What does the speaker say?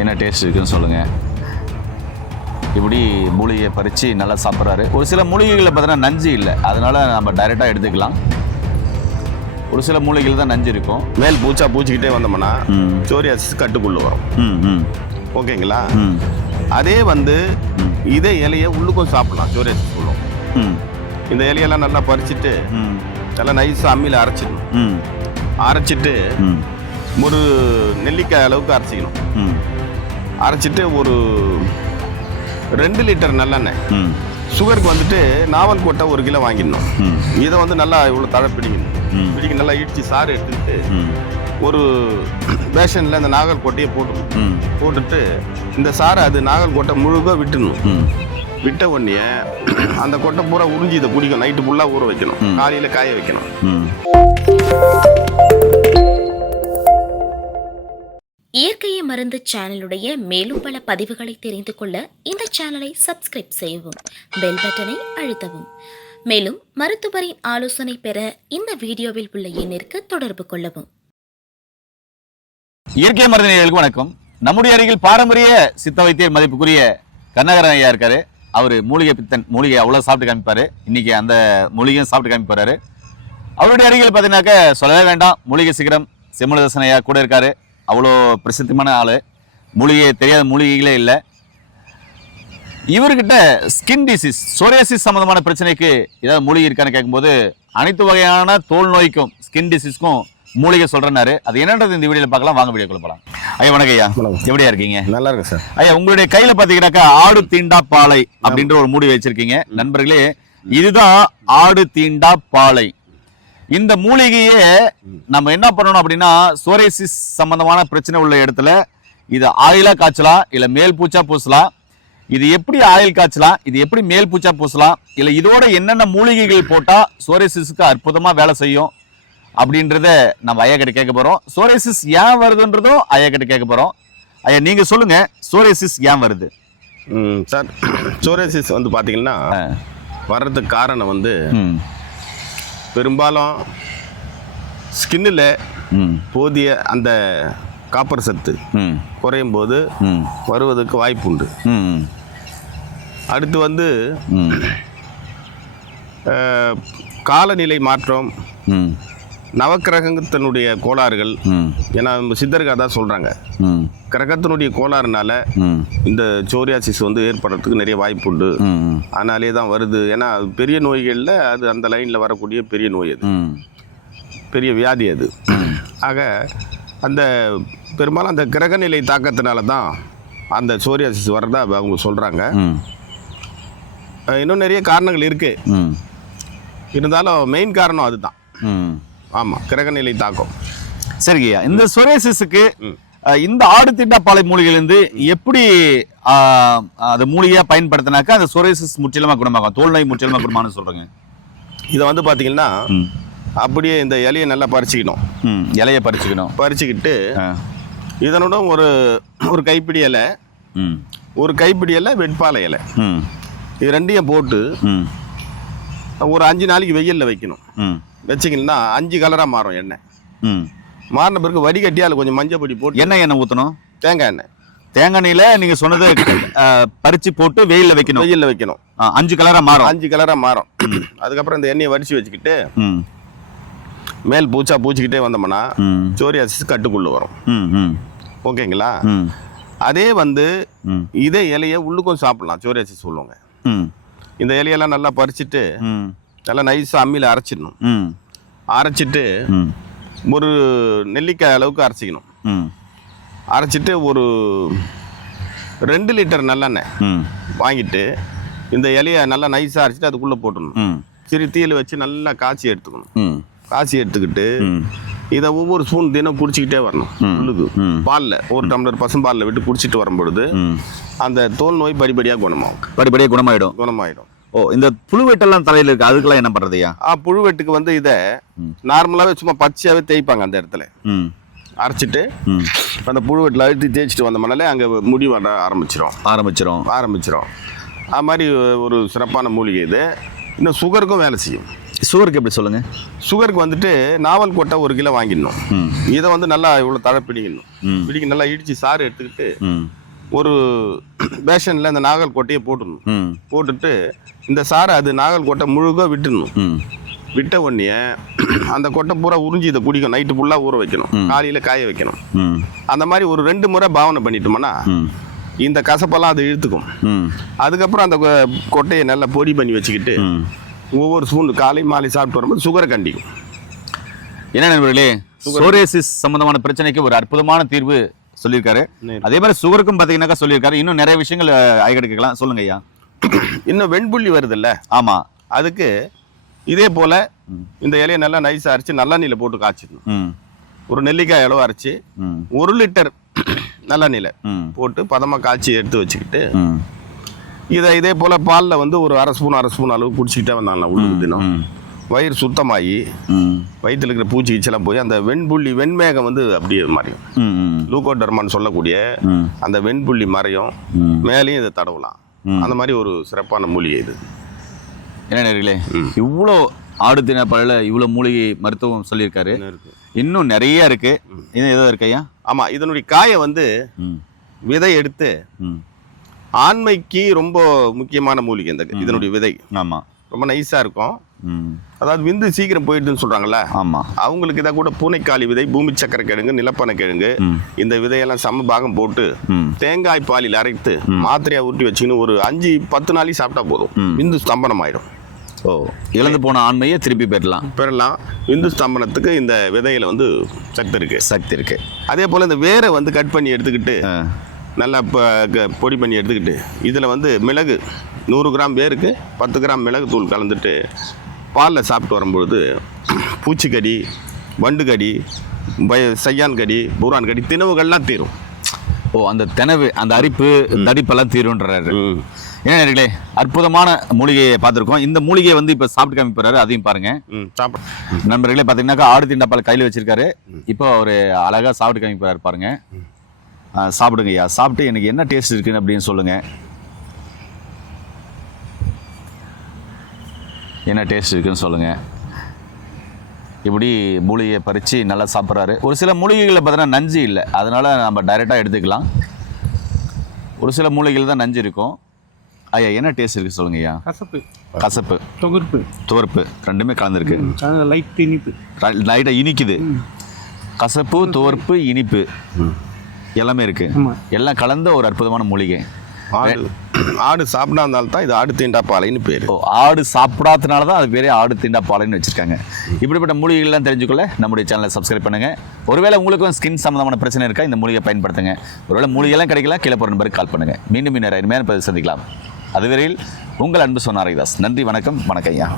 என்ன டேஸ்ட் இருக்குன்னு சொல்லுங்கள். இப்படி மூலிகையை பறித்து நல்லா சாப்பிட்றாரு. ஒரு சில மூலிகைகளில் பார்த்தீங்கன்னா நஞ்சு இல்லை, அதனால் நம்ம டைரெக்டாக எடுத்துக்கலாம். ஒரு சில மூலிகைகள் தான் நஞ்சு இருக்கும். மேல் பூச்சா பூச்சிக்கிட்டே வந்தோம்னா சோரியாசிஸ் கட்டுக்குள்ளே வரும். ஓகேங்களா? அதே இதே இலையை உள்ளுக்கும் சாப்பிடலாம். சோரியாசிஸ் உள்ளும் இந்த இலையெல்லாம் நல்லா பறிச்சுட்டு நல்லா நைஸாக அம்மியில் அரைச்சிடணும். அரைச்சிட்டு ஒரு நெல்லிக்காய் அளவுக்கு அரைச்சிக்கணும். அரைச்சிட்டு ஒரு 2 லிட்டர் நல்லெண்ணெய். சுகருக்கு நாவல் கொட்டை 1 கிலோ வாங்கிடணும். இதை நல்லா இவ்வளோ தழை பிடிக்கணும். பிடிக்க நல்லா இடிச்சு சாறு எடுத்துக்கிட்டு ஒரு பேஷனில் அந்த நாகல் கொட்டையை போட்டுட்டு இந்த சாரை அது நாகல் கொட்டை முழுக்க விட்டுடணும். விட்ட உடனே அந்த கொட்டை பூரா உறிஞ்சி இதை பிடிக்கும். நைட்டு ஃபுல்லாக ஊற வைக்கணும், காலையில் காய வைக்கணும். இயற்கையை மருந்து சேனலுடைய மேலும் பல பதிவுகளை தெரிந்து கொள்ள இந்த சேனலை சப்ஸ்கிரைப் செய்யவும், பெல் பட்டனை அழுத்தவும். மேலும் மருத்துவரின் ஆலோசனை பெற இந்த வீடியோவில் உள்ள எண்ணிற்கு தொடர்பு கொள்ளவும். இயற்கை மருந்து நேயர்களுக்கு வணக்கம். நம்முடைய அருகில் பாரம்பரிய சித்த வைத்தியர் மதிப்புக்குரிய கனகரன் ஐயா இருக்காரு. அவர் மூலிகை பித்தன், மூலிகை அவ்வளோ சாப்பிட்டு காமிப்பாரு. இன்னைக்கு அந்த மூலிகையும் சாப்பிட்டு காமிப்பாரு. அவருடைய அருகில் பார்த்தீங்கன்னாக்க சொல்லவே வேண்டாம், மூலிகை சிகரம் செம்மலதர்சன் ஐயா கூட இருக்காரு. அவ்வளோ பிரசித்தமான ஆள். மூலிகை தெரியாத மூலிகைகளே இல்லை. இவர்கிட்ட ஸ்கின் டிசீஸ், சோரியாசிஸ் சம்மந்தமான பிரச்சனைக்கு ஏதாவது மூலிகை இருக்கான்னு கேட்கும்போது அனைத்து வகையான தோல் நோய்க்கும் ஸ்கின் டிசீஸ்க்கும் மூலிகை சொல்றேன்னாரு. அது என்னன்றது இந்த வீடியோவில் பார்க்கலாம். வாங்க வீடியோக்குள்ள போகலாம். ஐயா வணக்கம் ஐயா, எப்படியா இருக்கீங்க? நல்லா இருக்கு சார். ஐயா உங்களுடைய கையில் பார்த்தீங்கன்னாக்கா ஆடு தீண்டா பாலை அப்படின்ற ஒரு மூலிகை வச்சிருக்கீங்க. நண்பர்களே, இதுதான் ஆடு தீண்டா பாலை. இந்த மூலிகையே நம்ம என்ன பண்ணணும் அப்படின்னா, சோரியாசிஸ் சம்பந்தமான பிரச்சனை உள்ள இடத்துல இது ஆயிலா காய்ச்சலாம், இல்ல மேல் பூச்சா பூசலாம். இது எப்படி ஆயில் காய்ச்சலாம், இது எப்படி மேல் பூச்சா பூசலாம், இல்ல இதோட என்னென்ன மூலிகைகள் போட்டா சோரியாசிஸ்க்கு அற்புதமா வேலை செய்யும் அப்படின்றத நம்ம ஐயா கிட்ட கேட்க போறோம். சோரியாசிஸ் ஏன் வருதுன்றதும் ஐயா கிட்ட கேட்க போறோம். ஐயா நீங்க சொல்லுங்க, சோரியாசிஸ் ஏன் வருது? சார், சோரியாசிஸ் பாத்தீங்கன்னா வர்றதுக்கு காரணம் பெரும்பாலும் ஸ்கின்னில் போதிய அந்த காப்பர் சத்து குறையும் போது வருவதற்கு வாய்ப்பு உண்டு. அடுத்து காலநிலை மாற்றம், நவக்கிரகத்தினுடைய கோளாறுகள். ஏன்னா சித்தர்கள் அதான் சொல்றாங்க, கிரகத்தினுடைய கோளாறுனால இந்த சோரியாசிஸ் ஏற்படுறதுக்கு நிறைய வாய்ப்பு உண்டு. அதனாலே தான் வருது. ஏன்னா பெரிய நோய்களில் அது அந்த லைனில் வரக்கூடிய பெரிய நோய், அது பெரிய வியாதி அது. ஆக அந்த பெரும்பாலும் அந்த கிரகநிலை தாக்கத்தினால தான் அந்த சோரியாசிஸ் வர்றதா அவங்க சொல்கிறாங்க. இன்னும் நிறைய காரணங்கள் இருக்கு, இருந்தாலும் மெயின் காரணம் அதுதான். ஆமாம், கிரகநிலை தாக்கம். சரிங்கய்யா, இந்த சோரியாசிஸுக்கு இந்த ஆடு தீண்டா பாலை மூலிகையிலிருந்து எப்படி அந்த மூலிகையா பயன்படுத்தினாக்கா அந்த சோரியாசிஸ் முற்றிலுமா குணமாகும், தோல் நோய் முற்றிலுமா குணமானு சொல்றேங்க? இதை பார்த்தீங்கன்னா அப்படியே இந்த இலையை நல்லா பறிச்சுக்கணும். இலையை பறிச்சுக்கிட்டு இதனோட ஒரு கைப்பிடி இலை, ஒரு கைப்பிடி இலை வெண்பாலை இலை, இது ரெண்டையும் போட்டு ஒரு 5 நாளைக்கு வெயிலில் வைக்கணும். வச்சிங்கன்னா 5 கலராக மாறும் எண்ணெய். மாறின பிறகு வடிகட்டி அதில் கொஞ்சம் மஞ்சள் பொடி போட்டு எண்ணெய் ஊற்றணும். தேங்காய் எண்ணெய். தேங்காய் எண்ணெயில் நீங்கள் சொன்னது பறித்து போட்டு வெயிலில் வைக்கணும். 5 கலராக மாறும். 5 கலராக மாறும். அதுக்கப்புறம் இந்த எண்ணெயை வடித்து வச்சுக்கிட்டு மேல் பூச்சா பூச்சிக்கிட்டே வந்தோம்னா சோரியாசிஸ் கட்டுக்குள்ளே வரும். ஓகேங்களா? அதே இதே இலையை உள்ளுக்கும் சாப்பிடலாம். சோரியாசிஸ் உள்ளவங்க இந்த இலையெல்லாம் நல்லா பறிச்சுட்டு நல்லா நைஸாக அம்மியில் அரைச்சிடணும். அரைச்சிட்டு ஒரு நெல்லிக்காய் அளவுக்கு அரைச்சிக்கணும். அரைச்சிட்டு ஒரு 2 லிட்டர் நல்லெண்ணெய் வாங்கிட்டு இந்த இலையை நல்லா நைஸாக அரைச்சிட்டு அதுக்குள்ளே போட்டுடணும். சிறு தீயில் வச்சு நல்லா காய்ச்சி எடுத்துக்கணும். காய்ச்சி எடுத்துக்கிட்டு இதை ஒவ்வொரு ஸ்பூன் தினம் குடிச்சிக்கிட்டே வரணும். உள்ளுக்கு பாலில் ஒரு டம்ளர் பசும்பாலில் விட்டு குடிச்சிட்டு வரும்பொழுது அந்த தோல் நோய் படிப்படியாக குணமாயிடும். ஓ, இந்த புழுவெட்டெல்லாம் தலையில் இருக்கு, அதுக்கெல்லாம் என்ன பண்றதுயா? புழுவெட்டுக்கு இதை நார்மலாகவே சும்மா பச்சையாகவே தேய்ப்பாங்க. அந்த இடத்துல அரைச்சிட்டு அந்த புழுவெட்டில் அழுத்தி தேய்ச்சிட்டு வந்தோம்னாலே அங்கே முடி வர ஆரம்பிச்சிடும். அது மாதிரி ஒரு சிறப்பான மூலிகை இது. இன்னும் சுகருக்கும் வேலை செய்யும். சுகருக்கு எப்படி சொல்லுங்க? சுகருக்கு வந்துட்டு நாவல் கொட்டை 1 கிலோ வாங்கிடணும். இதை வந்து நல்லா இவ்வளோ தழை பிடிக்கணும். பிடிக்க நல்லா இடித்து சாறு எடுத்துக்கிட்டு ஒரு பேஷனில் அந்த நாகல் கொட்டையை போட்டுடணும். போட்டுட்டு இந்த சாரை அது நாகல் கொட்டை முழுக்க விட்டுடணும். விட்ட உடனே அந்த கொட்டை பூரா உறிஞ்சி இதை குடிக்கும். நைட்டு ஃபுல்லாக ஊற வைக்கணும், காலையில் காய வைக்கணும். அந்த மாதிரி ஒரு 2 முறை பாவனை பண்ணிட்டோம்னா இந்த கசப்பெல்லாம் அது இழுத்துக்கும். அதுக்கப்புறம் அந்த கொட்டையை நல்லா பொடி பண்ணி வச்சுக்கிட்டு ஒவ்வொரு ஸ்பூன் காலை மாலை சாப்பிட்டு வரும்போது சுகரை கண்டிக்கும். என்ன நண்பர்களே, சோரியாசிஸ் சம்பந்தமான பிரச்சனைக்கு ஒரு அற்புதமான தீர்வு சொல்லியிருக்காரு. அதே மாதிரி சுகருக்கும் பார்த்தீங்கன்னாக்கா சொல்லியிருக்காரு. இன்னும் நிறைய விஷயங்கள் ஐகடிக்கலாம். சொல்லுங்க ஐயா. இன்னும் வெண்புள்ளி வருது இல்லை? ஆமா. அதுக்கு இதே போல இந்த இலையை நல்லா நைஸாக அரைச்சி நல்லெண்ணெயில் போட்டு காய்ச்சிடணும். ஒரு நெல்லிக்காய் அளவு அரைச்சி 1 லிட்டர் நல்லெண்ணெயில் போட்டு பதமாக காய்ச்சி எடுத்து வச்சுக்கிட்டு இதை இதே போல் பாலில் வந்து ஒரு அரை ஸ்பூன் அளவு குடிச்சிக்கிட்டே வந்தாங்க. உள்ள தினம் வயிறு சுத்தமாகி வயிற்றில் இருக்கிற பூச்சி கீச்செல்லாம் போய் அந்த வெண்மேகம் வந்து அப்படியே மறையும். லூகோடர்மான்னு சொல்லக்கூடிய அந்த வெண்புள்ளி மறையும். மேலேயும் இதை தடவலாம். அந்த மாதிரி ஒரு சிறப்பான மூலிகை இது. என்ன நேர்களே, இவ்வளோ ஆடு தினப்பழல இவ்வளோ மூலிகை மருத்துவம் சொல்லியிருக்காரு. இன்னும் நிறைய இருக்கு. இது ஏதோ இருக்கு ஐயா? ஆமா, இதனுடைய காயை வந்து விதை எடுத்து ஆண்மைக்கு ரொம்ப முக்கியமான மூலிகை இதனுடைய விதை. ஆமா, ரொம்ப நைஸா இருக்கும். அதாவது விந்து சீக்கிரம் போயிடுதுன்னு சொல்றாங்கல்ல. ஆமா, அவங்களுக்கு இதை கூட பூனைக்காளி விதை, பூமி சக்கரை கிழங்கு, நிலப்பனை கிழங்கு, இந்த விதையெல்லாம் சம பாகம் போட்டு தேங்காய் பாலில் அரைத்து மாத்திரையா ஊட்டி வச்சுக்கின்னு ஒரு 5-10 நாளைக்கு சாப்பிட்டா போதும். விந்து ஸ்தம்பனம் ஆயிடும். ஓ, இழந்து போன ஆண்மையை திருப்பி பெறலாம். விந்து ஸ்தம்பனத்துக்கு இந்த விதையில வந்து சக்தி இருக்கு. அதே போல இந்த வேரை வந்து கட் பண்ணி எடுத்துக்கிட்டு நல்லா பொடி பண்ணி எடுத்துக்கிட்டு இதில் வந்து மிளகு 100 கிராம் வேருக்கு 10 கிராம் மிளகு தூள் கலந்துட்டு பாலில் சாப்பிட்டு வரும்பொழுது பூச்சிக்கடி, வண்டுக்கடி, சையான் கடி, பூரான் கடி, திணவுகள்லாம் தீரும். ஓ, அந்த திணவு, அந்த அரிப்பு, தடிப்பெல்லாம் தீரும்ன்றாரு. ஏன்னே அற்புதமான மூலிகையை பார்த்துருக்கோம். இந்த மூலிகையை வந்து இப்போ சாப்பிட்டு காமிப்பாரு. அதையும் பாருங்க நண்பர்களே. பார்த்தீங்கன்னாக்கா ஆடு திண்டாப்பால் கையில் வச்சிருக்காரு. இப்போ ஒரு அழகாக சாப்பிட்டு காமிப்பாரு பாருங்க. சாப்பிடுங்க ஐயா. சாப்பிட்டு எனக்கு என்ன டேஸ்ட் இருக்குன்னு அப்படின்னு சொல்லுங்க. என்ன டேஸ்ட் இருக்குன்னு சொல்லுங்க. இப்படி மூலிகையை பறித்து நல்லா சாப்பிட்றாரு. ஒரு சில மூலிகைகளில் பார்த்தீங்கன்னா நஞ்சு இல்லை, அதனால நம்ம டைரெக்டாக எடுத்துக்கலாம். ஒரு சில மூலிகைகள் தான் நஞ்சு இருக்கும். ஐயா, என்ன டேஸ்ட் இருக்கு சொல்லுங்க ஐயா? கசப்பு, துவர்ப்பு ரெண்டுமே கலந்துருக்கு. லைட்டாக இனிக்குது. கசப்பு, துவர்ப்பு, இனிப்பு எல்லாமே இருக்கு. எல்லாம் கலந்த ஒரு அற்புதமான மூலிகை. ஆடு சாப்பிடாதனால தான் இது ஆடு தீண்டாப்பாலைன்னு பேர். ஆடு சாப்பிடாதனால தான் அது பேரே ஆடு தீண்டாப்பாலைன்னு வச்சிருக்காங்க. இப்படிப்பட்ட மூலிகைகள்லாம் தெரிஞ்சுக்கொள்ள நம்முடைய சேனலை சப்ஸ்கிரைப் பண்ணுங்க. ஒருவேளை உங்களுக்கும் ஸ்கின் சம்பந்தமான பிரச்சனை இருக்கா, இந்த மூலிகை பயன்படுத்துங்க. ஒருவேளை மூலிகைலாம் கிடைக்கல, கீழே போகிற நம்பருக்கு கால் பண்ணுங்க. மீண்டும் இன்னொரு சந்திக்கலாம். அதுவரையில் உங்கள் அன்பு சொன்னார் ஹரிதாஸ். நன்றி, வணக்கம். வணக்கம் ஐயா.